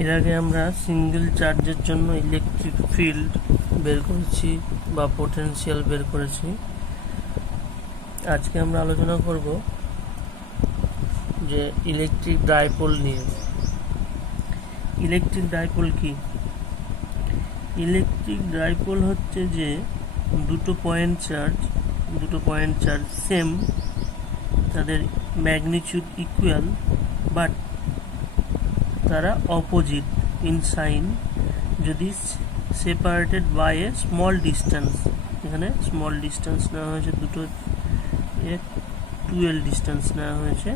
এর আগে আমরা সিঙ্গেল চার্জের জন্য ইলেকট্রিক ফিল্ড বের করেছি বা পোটেনশিয়াল বের করেছি। আজকে আমরা আলোচনা করব যে ইলেকট্রিক ডাইপোল নিয়ে। ইলেকট্রিক ডাইপোল কি? ইলেকট্রিক ডাইপোল হচ্ছে যে দুটো পয়েন্ট চার্জ সেম, তাদের ম্যাগনিটিউড ইকুয়াল, বাট তারা অপোজিট ইন সাইন যদি separated by a small distance. এখানে স্মল ডিস্টেন্স নেওয়া হয়েছে, দুটো 12 ডিস্টেন্স নেওয়া হয়েছে।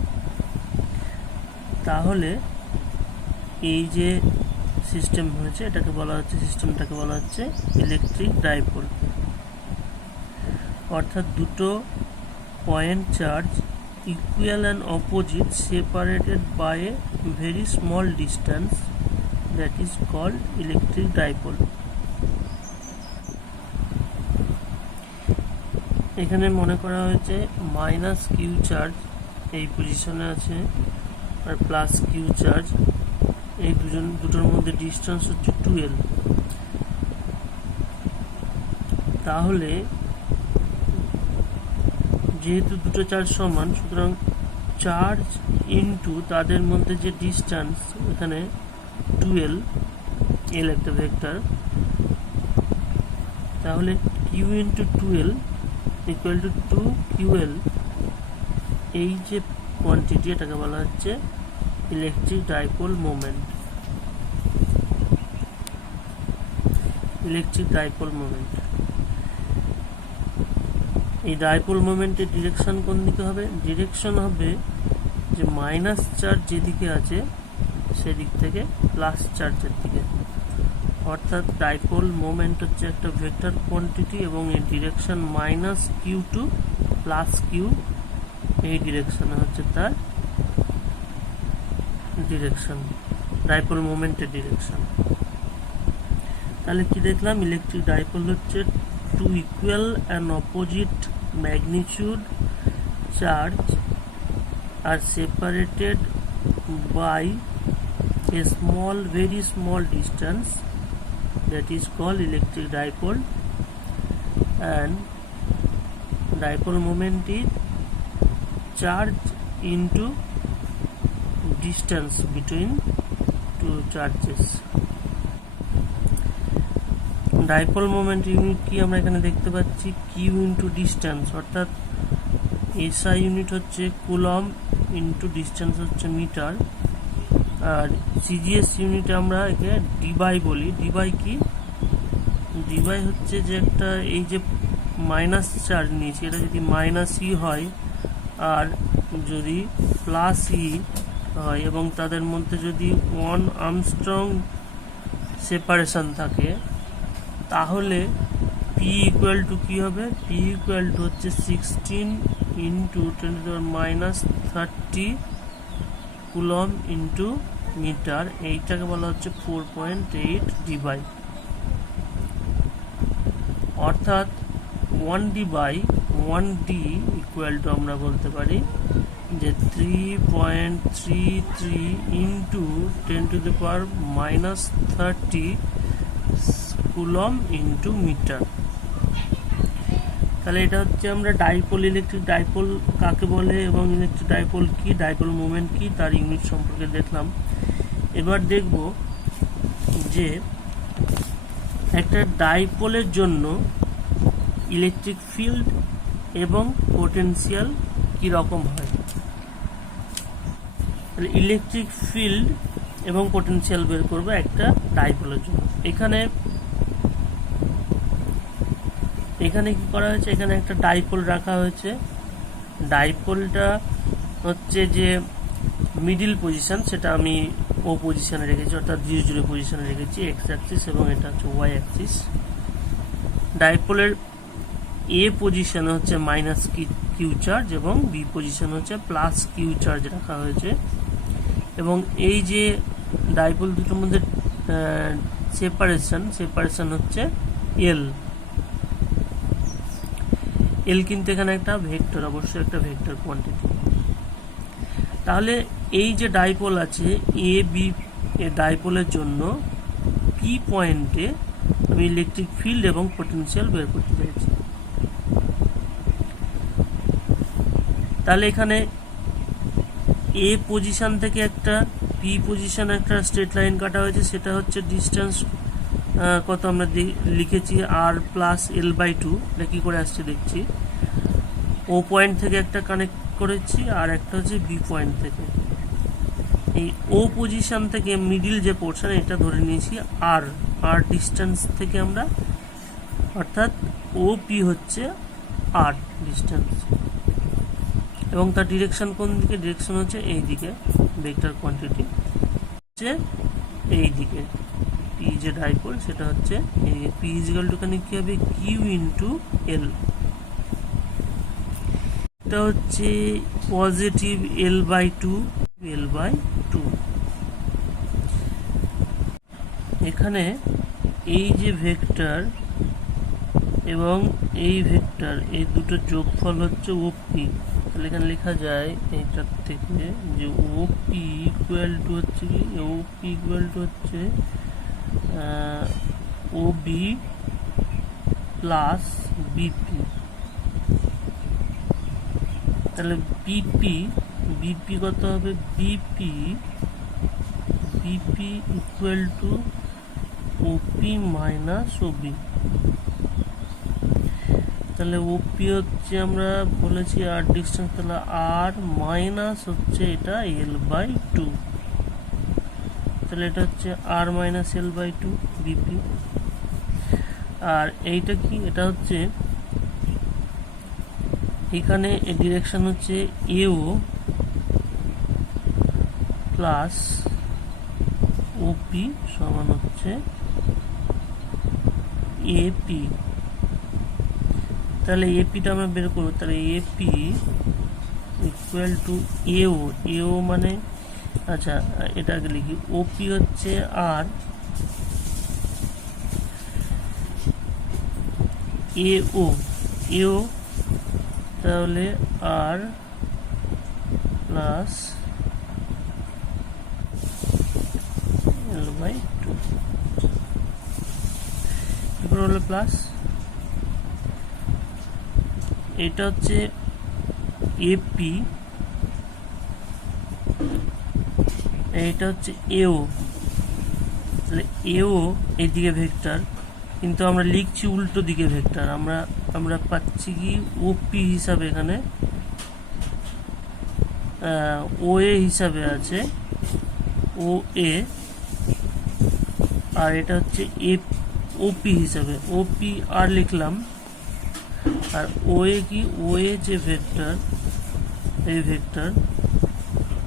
তাহলে এই যে সিস্টেম হয়েছে সিস্টেমটাকে বলা হচ্ছে ইলেকট্রিক ডাইপোল। অর্থাৎ দুটো point charge equal and opposite separated by a very small distance, that is called electric dipole. এখানে মনে করা হয়েছে মাইনাস কিউ চার্জ এই পজিশনে আছে আর প্লাস কিউ চার্জ, এই দুটোর মধ্যে ডিস্টেন্স হচ্ছে 12। তাহলে যেহেতু দুটো চার্জ সমান, সুতরাং চার্জ ইনটু তাদের মধ্যে যে ডিস্টেন্স, এখানে 12, এল একটা ভেক্টর, তাহলে Q into 12 equal to 2QL। এই যে কোয়ান্টিটি, এটাকে বলা হচ্ছে electric dipole moment. Electric dipole moment, এই ডাইপোল মোমেন্টের ডিরেকশন কোন দিকে হবে? ডিরেকশন হবে যে মাইনাস চার্জ যেদিকে আছে সেদিক থেকে প্লাস চার্জের দিকে। অর্থাৎ ডাইপোল মোমেন্ট হচ্ছে একটা ভেক্টর কোয়ান্টিটি এবং এর direction minus Q to plus Q, এই ডিরেকশনে হচ্ছে তার ডিরেকশন, ডাইপোল মোমেন্টের ডিরেকশন। তাহলে কি দেখলাম? ইলেকট্রিক ডাইপোল হচ্ছে two equal and opposite magnitude charge are separated by a very small distance, that is called electric dipole, and dipole moment is charge into distance between two charges. Dipole moment unit কি আমরা এখানে দেখতে পাচ্ছি? Q into distance, অর্থাৎ SI unit হচ্ছে coulomb into distance হচ্ছে metre, আর CGS ইউনিটে আমরা একে ডিবাই বলি। ডিবাই কি? ডিবাই হচ্ছে যে একটা, এই যে মাইনাস চার্জ নিয়েছি, এটা যদি মাইনাস ই হয় আর যদি প্লাস ই হয় এবং তাদের মধ্যে যদি 1 আর্মস্ট্রং সেপারেশন থাকে, তাহলে পি ইকুয়াল টু কি হবে? পি ইকুয়াল টু হচ্ছে 16 ইন্টু 10⁻30 কুলম ইন্টু মিটার। এইটাকে বলা হচ্ছে 4.8 ডিবাই। অর্থাৎ 1D ইকুয়াল টু আমরা বলতে পারি যে 3.33 ইন্টু 10⁻30 কুলম ইন্টু মিটার। তাহলে এটা হচ্ছে আমরা ডাইপোল, ইলেকট্রিক ডাইপোল কাকে বলে এবং ইলেকট্রিক ডাইপোল কি, ডাইপোল মোমেন্ট কি, তার ইউনিট সম্পর্কে দেখলাম। এবার দেখব যে একটা ডাইপোলের জন্য ইলেকট্রিক ফিল্ড এবং পোটেনশিয়াল কি রকম হয়। তাহলে ইলেকট্রিক ফিল্ড এবং পোটেনশিয়াল বের করবো একটা ডাইপোলের জন্য। এখানে কি করা হয়েছে? এখানে একটা ডাইপোল রাখা হয়েছে। ডাইপোলটা হচ্ছে যে মিডিল পজিশন, সেটা আমি ও পজিশনে রেখেছি, অর্থাৎ 0 পজিশনে রেখেছি, এক্স অ্যাক্সিস, এবং এটা হচ্ছে ওয়াই অ্যাক্সিস। ডাইপোলের এ পজিশনে হচ্ছে মাইনাস কিউ চার্জ এবং বি পজিশন হচ্ছে প্লাস কিউ চার্জ রাখা হয়েছে। এবং এই যে ডাইপোল দুটোর মধ্যে সেপারেশন হচ্ছে এল। কিন্তু এখানে একটা ভেক্টর, অবশ্যই একটা ভেক্টর কোয়ান্টিটি। তাহলে এই যে ডাইপোল আছে এ বি এই ডাইপোলের জন্য পি পয়েন্টে আমি ইলেকট্রিক ফিল্ড এবং পোটেনশিয়াল বের করতে চাইছি। তাহলে এখানে এ পজিশন থেকে একটা পি পজিশনে একটা স্ট্রেট লাইন কাটা হয়েছে, সেটা হচ্ছে ডিস্টেন্স কত আমরা লিখেছি আর প্লাস এল বাই টু। এটা কী করে আসছে দেখছি, ও পয়েন্ট থেকে একটা কানেক্ট করেছি আর একটা হচ্ছে বি পয়েন্ট থেকে। এই ও পজিশন থেকে মিডিল যে পোর্শন এটা ধরে নিয়েছি আর আর ডিস্টেন্স থেকে আমরা, অর্থাৎ ও পি হচ্ছে আর ডিস্টেন্স, এবং তার ডিরেকশন কোন দিকে, ডিরেকশন হচ্ছে এই দিকে, ভেক্টর কোয়ান্টিটি হচ্ছে এই দিকে। পি যে ডাইপোল সেটা হচ্ছে এই দিকে। পি ইজিক্যাল টু এখানে কি হবে, কিউ ইন্টু এল। এটা হচ্ছে positive L by two, L by two. এখানে এই যে ভেক্টর এবং এই ভেক্টর, এই দুটো যোগফল হচ্ছে ওপি। তাহলে এখানে লেখা যায় এইটার থেকে যে ওপি ইকুয়াল টু হচ্ছে কি, ওপি ইকুয়াল টু হচ্ছে ওবি প্লাস বিপি। তাহলে বিপি বিপি কত হবে, BP BP equal to OP minus Obi. তাহলে ওপি হচ্ছে আমরা বলেছি আর ডিস্টেন্স, তাহলে আর মাইনাস হচ্ছে এটা এল বাই টু। তাহলে এটা হচ্ছে আর minus L by two BP. আর এইটা কি, এটা হচ্ছে এখানে ডিরেকশন হচ্ছে এও প্লাস ওপি সমান হচ্ছে এপি। তাহলে এপিটা আমরা বের করবো। তাহলে এপি ইকুয়াল টু এও, এও মানে আচ্ছা এটা আগে লিখি, ওপি হচ্ছে আর, এও এও তাহলে আর প্লাস এল বাই টু, এরপর হলো প্লাস, এটা হচ্ছে এপি, এইটা হচ্ছে এও। তাহলে এও এইদিকে ভেক্টর, কিন্তু আমরা লিখছি উল্টো দিকে ভেক্টর। আমরা পাচ্ছি কি ওপি হিসাবে এখানে ও এ হিসাবে আছে ও এ, আর এটা হচ্ছে ওপি হিসাবে, ওপি আর লিখলাম। আর ও এ কি, ও এ যে ভেক্টর, এই ভেক্টর,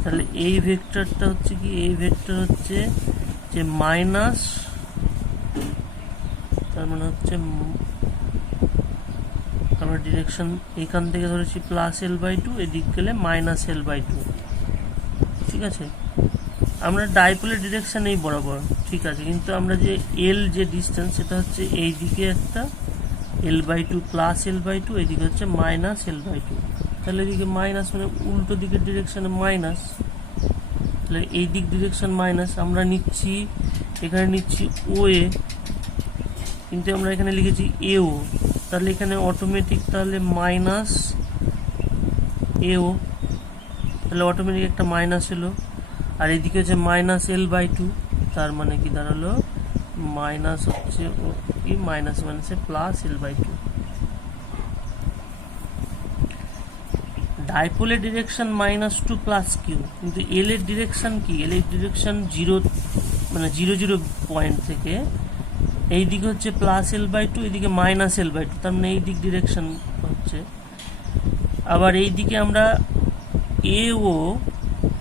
তাহলে এই ভেক্টরটা হচ্ছে কি, এই ভেক্টর হচ্ছে যে মাইনাস, তার মানে হচ্ছে আমরা ডিরেকশন এখান থেকে ধরেছি প্লাস এল বাই টু, এদিক গেলে মাইনাস এল বাই টু। ঠিক আছে, আমরা ডাইপোলের ডিরেকশন এই বরাবর, ঠিক আছে, কিন্তু আমরা যে এল যে ডিস্টেন্স সেটা হচ্ছে এই দিকে একটা L by two plus L by two, এদিকে হচ্ছে মাইনাস এল বাই টু। তাহলে এদিকে মাইনাস মানে উল্টো দিকের ডিরেকশনে মাইনাস, তাহলে এই দিক ডিরেকশন মাইনাস। আমরা নিচ্ছি এখানে নিচ্ছি ও এ, কিন্তু আমরা এখানে লিখেছি এও, তাহলে এখানে অটোমেটিক তাহলে মাইনাস এও, তাহলে অটোমেটিক একটা মাইনাস এলো। আর এদিকে হচ্ছে মাইনাস এল বাই টু, তার মানে কি দাঁড়ালো মাইনাস হচ্ছে কি, মাইনাস মাইনাসে প্লাস এল বাই টু। ডাইপোলের direction minus two plus q, কিন্তু এল এর ডিরেকশন কি, এল এর ডিরেকশন জিরো, মানে জিরো জিরো পয়েন্ট থেকে এই দিকে হচ্ছে প্লাস এল বাই টু, এদিকে মাইনাস এল বাই টু, তার মানে এই দিক ডিরেকশন হচ্ছে। আবার এই দিকে আমরা এও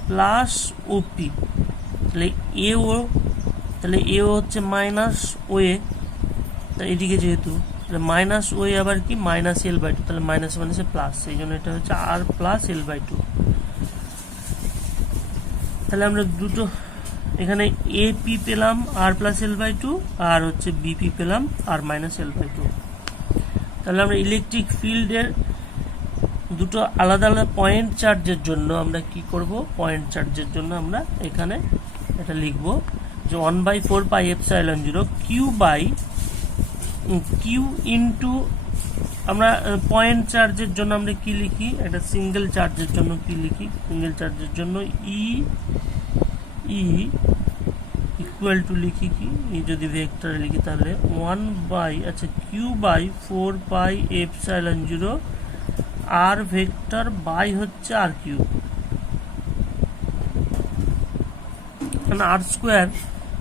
প্লাস ওপি, তাহলে এও, তাহলে এও হচ্ছে মাইনাস ও এ, এদিকে যেহেতু মাইনাস ও এ আবার কি মাইনাস এল বাই টু, তাহলে মাইনাস মাইনাসে প্লাস, সেই জন্য এটা হচ্ছে আর প্লাস এল বাই টু। তাহলে আমরা দুটো এখানে এপি পেলাম আর প্লাস এল বাই টু, আর হচ্ছে বিপি পেলাম আর মাইনাস এল বাই টু। তাহলে আমরা ইলেকট্রিক ফিল্ডের দুটো আলাদা আলাদা পয়েন্ট চার্জের জন্য আমরা কি করব, পয়েন্ট চার্জের জন্য আমরা এখানে এটা লিখবো যে 1/4πε0 কিউ ইন্টু, আমরা পয়েন্ট চার্জের জন্য আমরা কি লিখি, একটা সিঙ্গেল চার্জের জন্য কি লিখি, সিঙ্গেল চার্জের জন্য ই ইকুয়াল টু লিখি কি, যদি ভেক্টরে লিখি তাহলে Q/4πε0 আর ভেক্টর বাই হচ্ছে আর কিউব, কারণ আর স্কোয়ার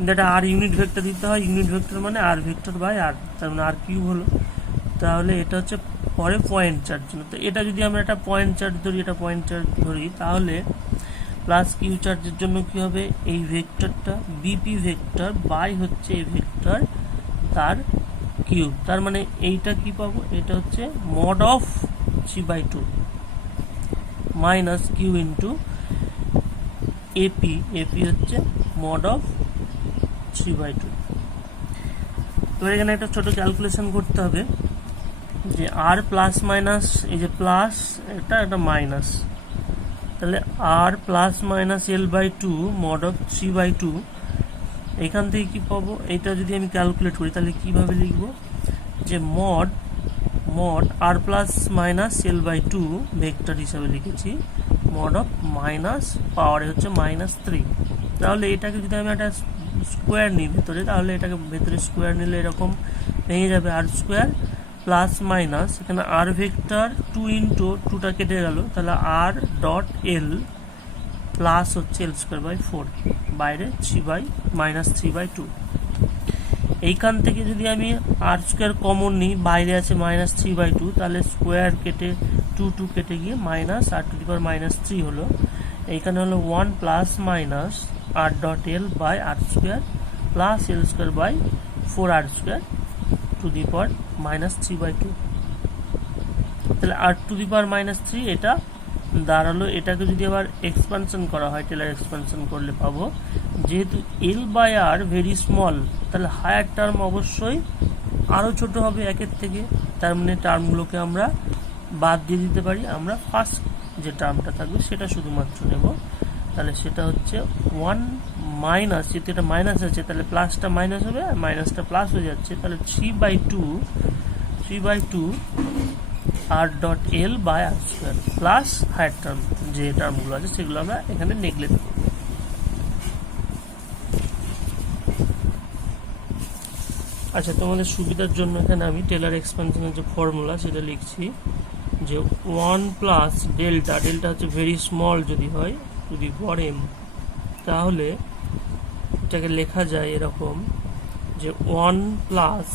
যেটা আর ইউনিট ভেক্টর দিতে হয়, ইউনিট ভেক্টর মানে আর ভেক্টর বাই আর, তার মানে আর কিউব হলো। তাহলে এটা হচ্ছে পরে পয়েন্ট চার্জ জন্য। তো এটা যদি আমরা একটা পয়েন্ট চার্জ ধরি, এটা পয়েন্ট চার্জ ধরি, তাহলে প্লাস কিউ চার্জের জন্য কি হবে, এই ভেক্টরটা বিপি ভেক্টর বাই হচ্ছে এই ভেক্টর তার কিউব, তার মানে এইটা কি পাবো, এটা হচ্ছে mod of 3/2 minus Q into AP হচ্ছে মড অফ 3/2। এবার এখানে একটা ছোট ক্যালকুলেশন করতে হবে যে আর প্লাস মাইনাস, এই যে প্লাস এটা মাইনাস, তাহলে আর plus minus L/2 mod of 3/2, এখান থেকে কি পাবো, এটা যদি আমি ক্যালকুলেট করি তাহলে কিভাবে লিখবো যে মড আর প্লাস মাইনাস L/2 ভেক্টর হিসাবে লিখেছি, মড অফ মাইনাস পাওয়ারে হচ্ছে -3। তাহলে এটাকে যদি আমি একটা স্কোয়ার নিই ভেতরে, তাহলে এটাকে ভেতরে স্কোয়ার নিলে এরকম ভেঙে যাবে, আর স্কোয়ার প্লাস মাইনাস, এখানে আর ভেক্টর 2 ইন্টু 2টা কেটে গেল, তাহলে আর ডট এল প্লাস হচ্ছে L²/4, বাইরে -3/2। এইখান থেকে যদি আমি আর স্কোয়ার কমন নিই, বাইরে আছে -3/2, তাহলে স্কোয়ার কেটে 2 কেটে গিয়ে -r⁻³ হলো। এইখানে হলো 1 plus minus R dot L by R square plus L²/4r²⁻³ তাহলে r⁻³ এটা দাঁড়ালো। এটাকে যদি আবার এক্সপানশন করা হয়, টেলার এক্সপানশন করলে পাবো, যেহেতু L/r ভেরি স্মল, তাহলে হায়ার টার্ম অবশ্যই আরও ছোট হবে একের থেকে, তার মানে টার্মগুলোকে আমরা বাদ দিয়ে দিতে পারি, আমরা ফার্স্ট যে টার্মটা থাকবে সেটা শুধুমাত্র নেব। তাহলে সেটা হচ্ছে 1 মাইনাস, যেহেতু এটা মাইনাস আছে তাহলে প্লাসটা মাইনাস হবে আর মাইনাসটা প্লাস হয়ে যাচ্ছে, তাহলে 3/2 R dot L by R square plus higher term যে টার্মগুলো আছে সেগুলো আমরা এখানে নেগলেক্ট করব। আচ্ছা, তোমাদের সুবিধার জন্য এখানে আমি টেলার এক্সপানশনের যে ফর্মুলা সেটা লিখছি, যে 1 প্লাস ডেল্টা হচ্ছে ভেরি স্মল যদি হয় টু দি পাওয়ার m, তাহলে এটাকে লেখা যায় এরকম যে 1 plus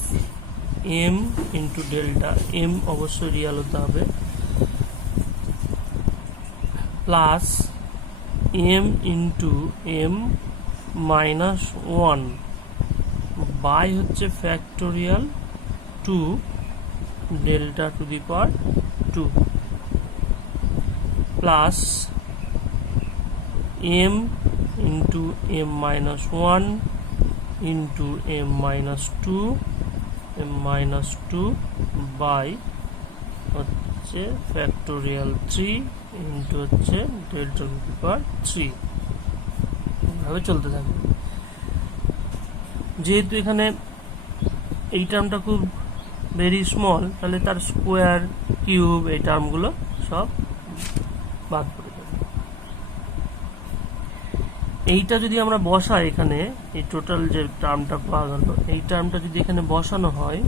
m into delta, m অবশ্যই রিয়াল হতে হবে, plus m into m minus 1 by হচ্ছে factorial 2 delta to the power 2 plus m into m minus 1 into m minus 2 by হচ্ছে ফ্যাক্টোরিয়াল 3 ইন্টু হচ্ছে ডেল্টা টু দি পাওয়ার 3, এভাবে চলতে থাকবে। যেহেতু এখানে এই টার্মটা খুব ভেরি স্মল, তাহলে তার স্কোয়ার কিউব এই টার্মগুলো সব বাদ পড়ে যাবে। এইটা যদি আমরা বসাই এখানে, এই টোটাল যে টার্মটা পাওয়া গেল, এই টার্মটা যদি এখানে বসানো হয়,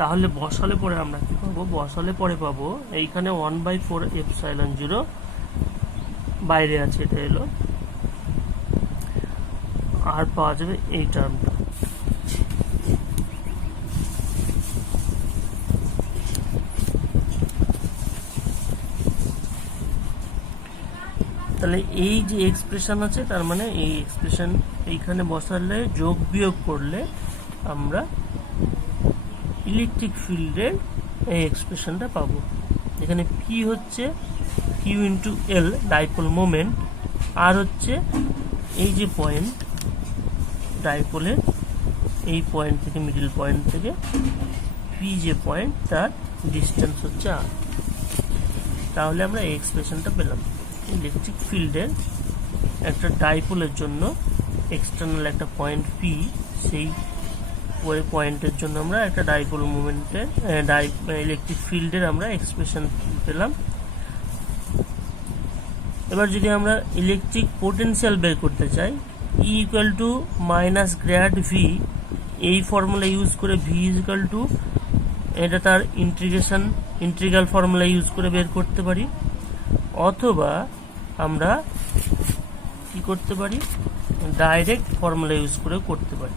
তাহলে বসালে পরে আমরা কি পাবো, পাবো এইখানে 1/4ε0 বাইরে আছে, এটা এলো, আর পাওয়া যাবে এই টার্মটা। তাহলে এই যে এক্সপ্রেশন আছে, তার মানে এই এক্সপ্রেশন এইখানে বসালে, যোগ বিয়োগ করলে আমরা ইলেকট্রিক ফিল্ডের এই এক্সপ্রেশনটা পাবো। এখানে পি হচ্ছে Q into L dipole moment, আর হচ্ছে এই যে পয়েন্ট ডাইপোলের, এই পয়েন্ট থেকে মিডল পয়েন্ট থেকে পি যে পয়েন্ট তার ডিস্টেন্স হচ্ছে আর। তাহলে আমরা এই এক্সপ্রেশনটা পেলাম ইলেকট্রিক ফিল্ডের একটা ডাইপোলের জন্য এক্সটার্নাল একটা পয়েন্ট পি, সেই ওই পয়েন্টের জন্য আমরা একটা ডাইপোল মোমেন্টের ইলেকট্রিক ফিল্ডের আমরা এক্সপ্রেশন পেলাম। এবার যদি আমরা ইলেকট্রিক পোটেনশিয়াল বের করতে চাই, E equal to minus grad V, এই ফর্মুলা ইউজ করে ভি ইকুয়াল টু, এটা তার ইন্টিগ্রাল ফর্মুলা ইউজ করে বের করতে পারি, অথবা আমরা কি করতে পারি, ডাইরেক্ট ফর্মুলা ইউজ করে করতে পারি,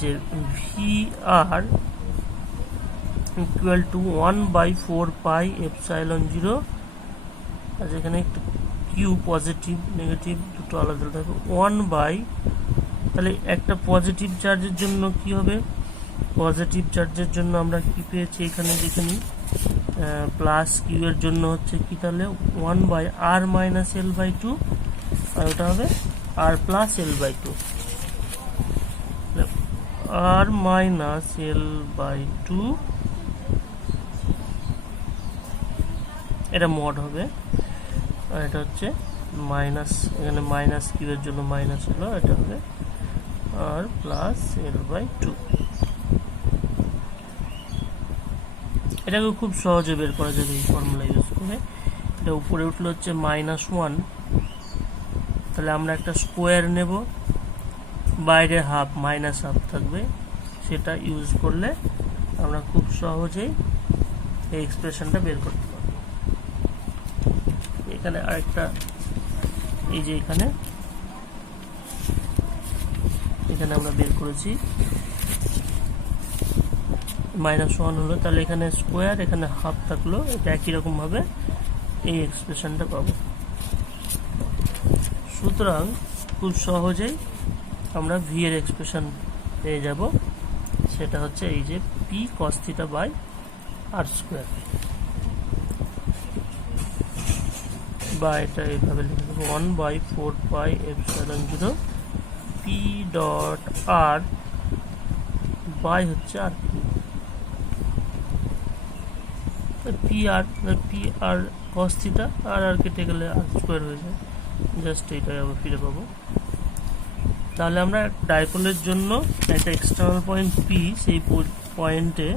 যে ভি আর ইকুয়াল টু 1/4πε0, আর যেখানে একটু কিউ পজিটিভ নেগেটিভ দুটো আলাদা আলাদা হবে, 1 তাহলে একটা পজিটিভ চার্জের জন্য কি হবে, পজিটিভ চার্জের জন্য আমরা কি পেয়েছি এখানে দেখে নিই, প্লাস কিউ এর জন্য হচ্ছে কি, তাহলে 1/r-l/2, আর ওটা হবে r+l/2, r-l/2, এটা মড হবে, আর এটা হচ্ছে মাইনাস, এখানে মাইনাস কিউ এর জন্য মাইনাস হলো, এটা হবে r+l/2। এটাকে খুব সহজে বের করা যাবে এই ফর্মুলা ইউজ করে। এটা উপরে উঠলে হচ্ছে -1, তাহলে আমরা একটা স্কোয়ার নেব, বাইরে হাফ -হাফ থাকবে, সেটা ইউজ করলে আমরা খুব সহজেই এই এক্সপ্রেশনটা বের করতে পারবো। এখানে আরেকটা, এই যে এখানে আমরা বের করেছি -1 হলো, তাহলে এখানে স্কোয়ার, এখানে হাফ থাকলো, এটা একই রকম ভাবে এই এক্সপ্রেশনটা পাবো। সুতরাং খুব সহজেই আমরা ভি এর এক্সপ্রেশন পেয়ে যাব, সেটা হচ্ছে এই যে P cos theta by R square, বা এটা এইভাবে লিখে দেবো 1/4πε0 পি ডট আর বাই হচ্ছে আর পি আর কস থিটা, আর কেটে গেলে আর স্কোয়ার হয়ে যায়, জাস্ট এইটাই আবার ফিরে পাবো। তাহলে আমরা ডাইপোলের জন্য একটা এক্সটার্নাল পয়েন্ট পি, সেই পয়েন্টে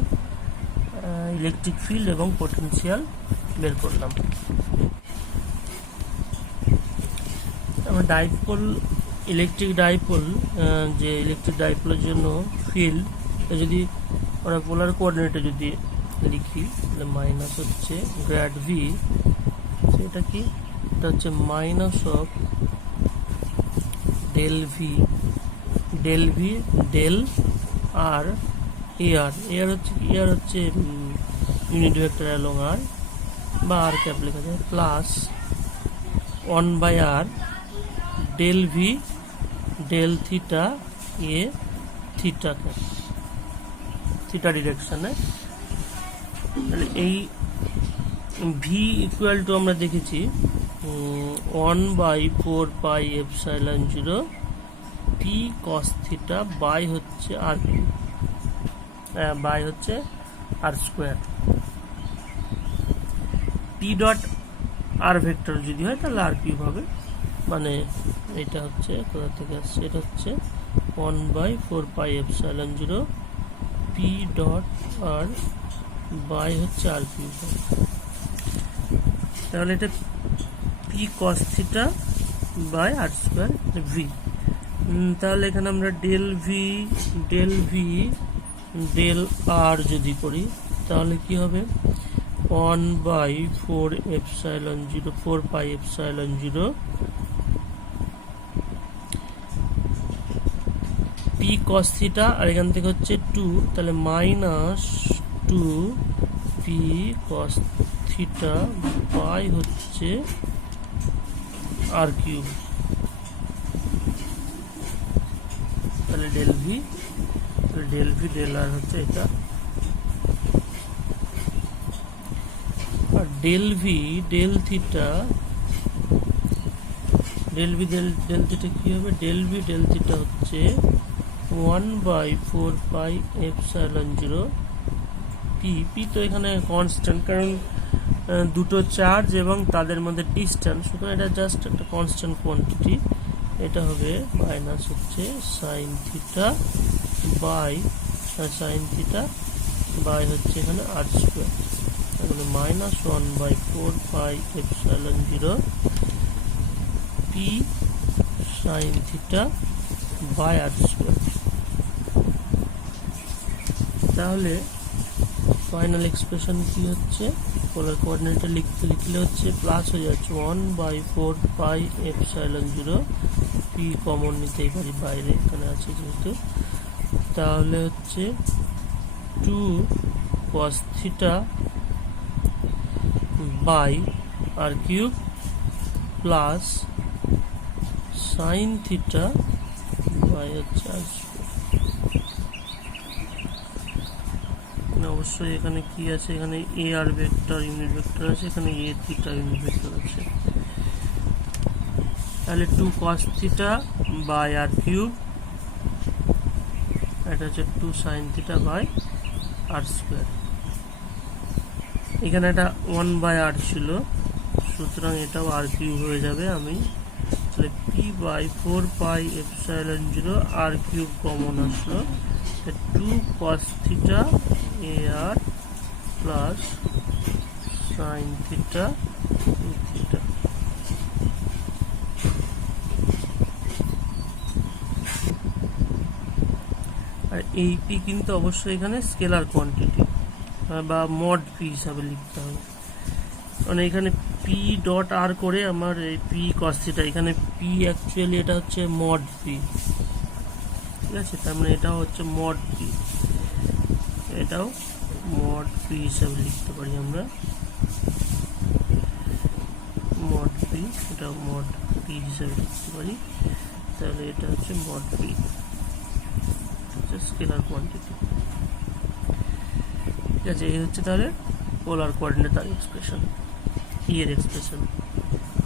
ইলেকট্রিক ফিল্ড এবং পোটেনশিয়াল বের করলাম। আমরা ডাইপোল, ইলেকট্রিক ডাইপোলের জন্য ফিল্ড যদি আমরা পোলার কোঅর্ডিনেটে যদি লিখি, তাহলে মাইনাস হচ্ছে গ্র্যাড ভি, সেটা কি, এটা হচ্ছে minus of del V del r হচ্ছে ইউনিট ভেক্টর অ্যালং আর, বা আর ক্যাপ লেখা যায়, plus 1/r del V del theta এ থিটা ক্যাপ, থিটা ডিরেকশনে। তাহলে এই ভি ইকুয়াল টু আমরা দেখেছি 1/4πε0 পি কস থিটা বাই হচ্ছে আর কিউ, বাই হচ্ছে আর স্কোয়ার। পি ডট আর ভেক্টর যদি হয় তাহলে আর কিউব হবে, মানে এটা হচ্ছে কোথা থেকে আসছে, এটা হচ্ছে 1/4πε0 পি ডট আর বাই হচ্ছে আর কিউব। তাহলে এটা P cos theta by R square V. তাহলে এখানে আমরা ডেল ভি ডেল আর যদি করি, তাহলে কি হবে 1/4πε0 পি কস থিটা, আর এখান থেকে হচ্ছে 2, তাহলে -2 পি কস থিটা বাই হচ্ছে আর কিউব। তাহলে ডেল ভি ডেল আর হচ্ছে এটা, আর ডেল ভি ডেল থিটা কি হবে, ডেল থিটা হচ্ছে 1/4πε0 পি তো এখানে কনস্ট্যান্ট, কারণ দুটো চার্জ এবং তাদের মধ্যে ডিস্টেন্স, সুতরাং এটা জাস্ট একটা কনস্ট্যান্ট কোয়ান্টিটি, এটা হবে মাইনাস হচ্ছে সাইন থিটা বাই হচ্ছে এখানে আর স্কোয়ার, তাহলে -1/4πε0 p sine theta by R square. তাহলে ফাইনাল এক্সপ্রেশন কি হচ্ছে, পোলার কোঅর্ডিনেটে লিখলে হচ্ছে প্লাস হয়ে যাচ্ছে 1/4πε0, পি কমন নিতেই পারি বাইরে, এখানে আছে যেহেতু, তাহলে হচ্ছে 2 cos theta by R cube plus sine theta by হচ্ছে আর স্কোয়ার। অবশ্যই এখানে কি আছে, এখানে A R vector unit vector আছে, এখানে এ থিটা ইউনিট ভেক্টর আছে, তাহলে 2 cos theta by R cube, এটা হচ্ছে 2 sin theta by R square. এখানে এটা 1/r ছিল, সুতরাং এটাও আর কিউব হয়ে যাবে। আমি তাহলে p/4πε0 আর কিউব কমন আসলো, 2 cos থিটা এ আর প্লাস সাইন থিটা এ থিটা। আর এই পি কিন্তু অবশ্যই এখানে স্কেলার কোয়ান্টিটি বা মড পি হিসাবে লিখতে হবে, কারণ এখানে পি ডট আর করে আমার এই পি কস থিটা, এখানে পি অ্যাকচুয়ালি এটা হচ্ছে মড পি, ঠিক আছে, তার মানে এটাও হচ্ছে মড পি, এটাও মড পি হিসাবে লিখতে পারি আমরা, মড পি, এটাও মড পি হিসাবে লিখতে পারি, তাহলে এটা হচ্ছে মড পি, স্কেলার কোয়ান্টিটি, ঠিক আছে। এই হচ্ছে তাহলে পোলার কোঅর্ডিনেট তার এক্সপ্রেশন, ই এর এক্সপ্রেশন।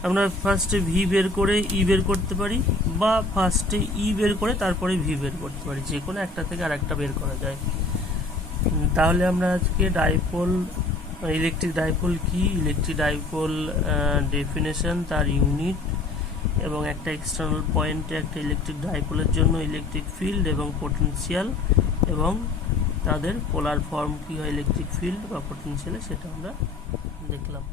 আমরা ফার্স্টে ভি বের করে ই বের করতে পারি, বা ফার্স্টে ই বের করে তারপরে ভি বের করতে পারি, যে কোনো একটা থেকে আরেকটা বের করা যায়। তাহলে আমরা আজকে ডাইপোল, ইলেকট্রিক ডাইপোল কি, ইলেকট্রিক ডাইপোল ডেফিনেশন, তার ইউনিট, এবং একটা এক্সটার্নাল পয়েন্টে একটা ইলেকট্রিক ডাইপোলের জন্য ইলেকট্রিক ফিল্ড এবং পোটেনশিয়াল, এবং তাদের পোলার ফর্ম কি হয় ইলেকট্রিক ফিল্ড বা পোটেনশিয়ালে, সেটা আমরা দেখলাম।